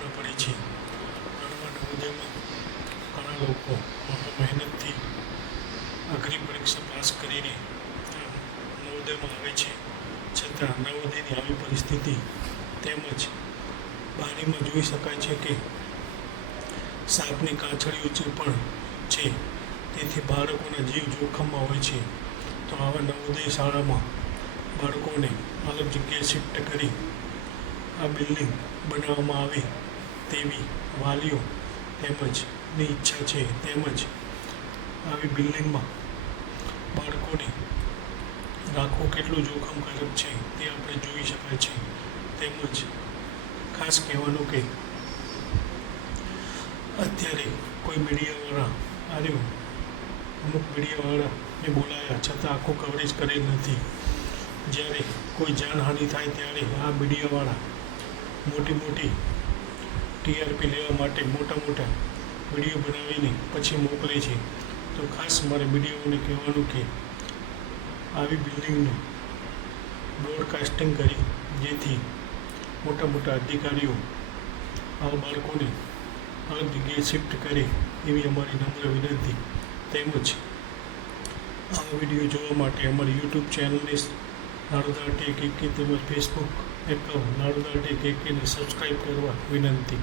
ખબર પડે છે. રણવાડ હોદ્દેમાં ઘણા લોકો મહેનતથી અઘરી પરીક્ષા પાસ કરીને નવોદયમાં આવે છે. છતાં નવોદયની આવી પરિસ્થિતિ તેમજ બારીમાં જોઈ શકાય છે કે સાપની કાંચળીઓ જે પણ છે. તેથી બાળકોના જીવ જોખમમાં હોય છે. તો આવા નવોદય શાળામાં બાળકોને અલગ જગ્યાએ શિફ્ટ કરી આ બિલ્ડિંગ બનાવવામાં આવી. તેવી વાલીઓ તેમજની ઈચ્છા છે. તેમજ આવી બિલ્ડિંગમાં બાળકોને રાખવું કેટલું જોખમકારક છે તે આપણે જોઈ શકાય છે. તેમજ ખાસ કહેવાનું કે અત્યારે કોઈ મીડિયાવાળા આવ્યો અમુક મીડિયાવાળાને બોલાયા છતાં આખું કવરેજ કરેલ નથી. જ્યારે કોઈ જાનહાનિ થાય ત્યારે આ મીડિયાવાળા મોટી મોટી ટીઆરપી લેવા માટે મોટા મોટા વીડિયો બનાવીને પછી મોકલે છે. તો ખાસ મારે મીડિયાઓને કહેવાનું કે આવી બિલ્ડિંગનું બ્રોડકાસ્ટિંગ કરી, જેથી મોટા મોટા અધિકારીઓ, આવા બાળકોને અલગ જગ્યાએ શિફ્ટ કરે એવી અમારી નમ્ર વિનંતી. તેમજ આ વીડિયો જોવા માટે અમારી યુટ્યુબ ચેનલને નારોદા ટેક એકે તેમજ ફેસબુક એકાઉન્ટ નારોદા ટેક એકેને સબસ્ક્રાઈબ કરવા વિનંતી.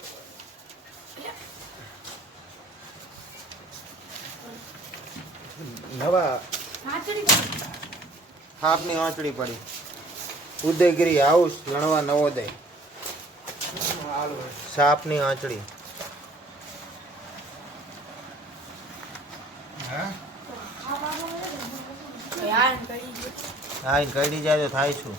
નવા હાફની આંચળી પડી. ઉદયગીરી હાઉસ લણવા નવોદય. સાપની આંચડી હા? કઈ જાય તો થાય શું?